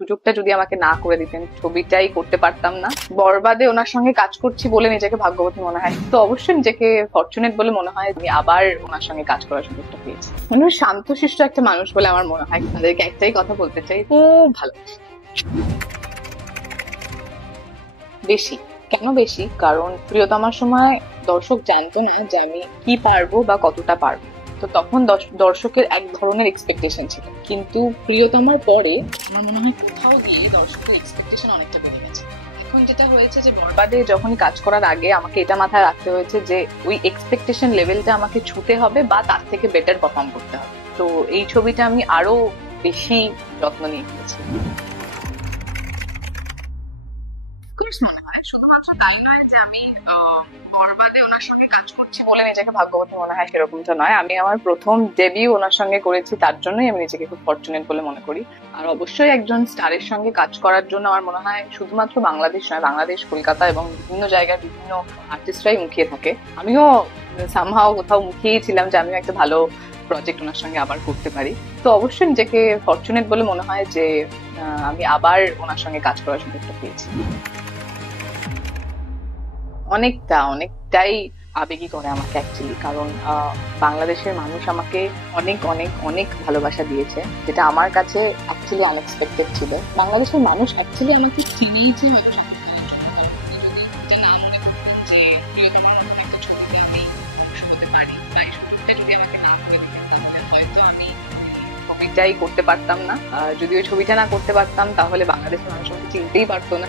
সুযোগটা যদি আমাকে না করে দিতেন, ছবিটাই করতে পারতাম না। বরবাদে ওনার সঙ্গে কাজ করছি বলে নিজেকে ভাগ্যবতী মনে হয়, তো অবশ্যই নিজেকে ফরচুনেট বলে মনে হয় আমি আবার ওনার সঙ্গে কাজ করার সুযোগটা পেয়েছি। উনি শান্তশিষ্ট একটা মানুষ বলে আমার মনে হয়। তাদেরকে একটাই কথা বলতে চাই, খুব ভালো। বেশি। কেন বেশি? কারণ প্রিয়তমার সময় দর্শক জানতো না যে আমি কি পারবো বা কতটা পারবো। তো তখন দর্শকের এক ধরনের এক্সপেকটেশন ছিল, কিন্তু প্রিয়তমার পরে আমার মনে হয় কোথাও গিয়ে দর্শকের এক্সপেকটেশন অনেকটা বেড়ে গেছে। এখন যেটা হয়েছে যে বরবাদে যখনই কাজ করার আগে আমাকে এটা মাথায় রাখতে হয়েছে যে ওই এক্সপেকটেশন লেভেলটা আমাকে ছুতে হবে বা তার থেকে বেটার পারফর্ম করতে হবে। তো এই ছবিটা আমি আরো বেশি যত্ন নিয়ে ফেলেছি। course মনে হয়, শুধুমাত্র তাই নয় যে আমি বরবাদে ওনার সঙ্গে কাজ করছি বলে নিজেকে ভাগ্যবতী মনে হয়, সেরকমটা নয়। আমি আমার প্রথম ডেবিউ ওনার সঙ্গে করেছি, তার জন্যই আমি নিজেকে খুব ফরচুনেট বলে মনে করি। আর অবশ্যই একজন স্টারের সঙ্গে কাজ করার জন্য আমার মনে হয় শুধুমাত্র বাংলাদেশ নয়, বাংলাদেশ, কলকাতা এবং বিভিন্ন জায়গায় বিভিন্ন আর্টিস্টরাই মুখিয়ে থাকে। আমিও সামহাও কোথাও মুখিয়েই ছিলাম যে আমিও একটা ভালো প্রজেক্ট ওনার সঙ্গে আবার করতে পারি। তো অবশ্যই নিজেকে ফরচুনেট বলে মনে হয় যে আমি আবার ওনার সঙ্গে কাজ করার সুযোগটা পেয়েছি। অনেকটাই আবেগী করে আমাকে অ্যাকচুয়ালি, কারণ বাংলাদেশের মানুষ আমাকে অনেক অনেক অনেক ভালোবাসা দিয়েছে, যেটা আমার কাছে অ্যাকচুয়ালি আনএক্সপেক্টেড ছিল। বাংলাদেশের মানুষ অ্যাকচুয়ালি আমাকে চিনেইছে হয়তো যদি না মনে করতেন যে প্রিয়তমার মতন একটা ছবিতে আমি অংশ হতে পারি, বা এই সুযোগটা যদি আমাকে না করে দিতেন তাহলে হয়তো আমি ছবিটাই করতে পারতাম না। যদি ওই ছবিটা না করতে পারতাম তাহলে বাংলাদেশের মানুষ আমাকে চিনতেই পারতো না।